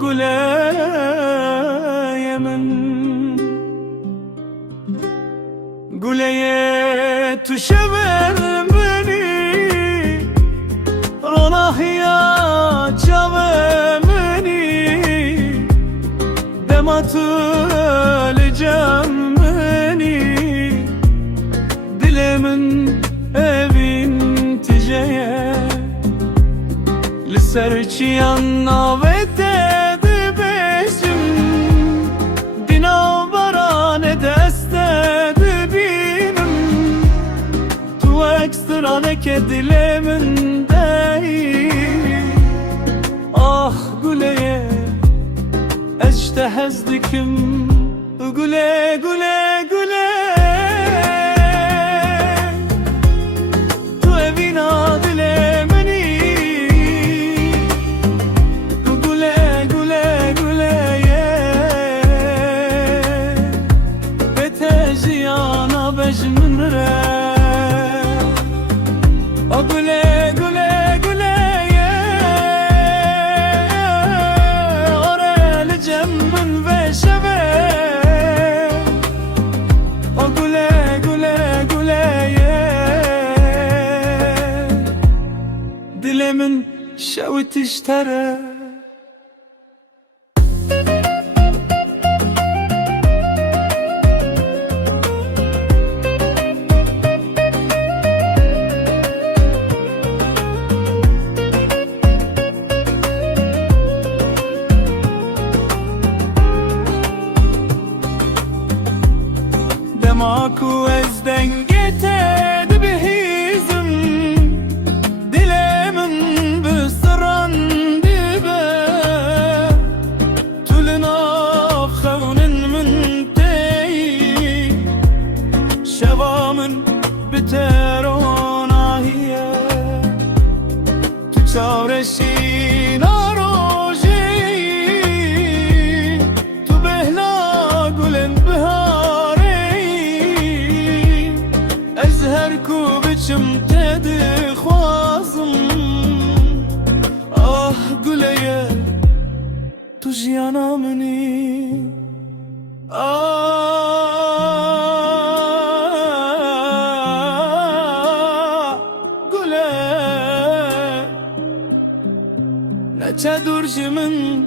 قولي من قولي تشبر مني رانه يا جامني دمت لجمني دل من بنت جايه لسرچی ناوته دبشم دینا بران دست دبینم تو اکسترانه که دل من دی آه گله اجتهز دکم گله گله گله تو اوینا دل من را أقولي قولي قولي أورا لجمن بشبه أقولي قولي قولي دلي من شوي تشترى ماكو ازدن جتد بهيزم دلي من بسران دبا تلنا خون من تي شوامن بترونا هي تشارشي ناروجي تبهلا قلن بها هركو بچم تدي خوازم آه قولي تو جيانا مني قولي نچه دورج من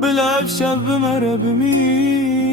بلا بشب مربمي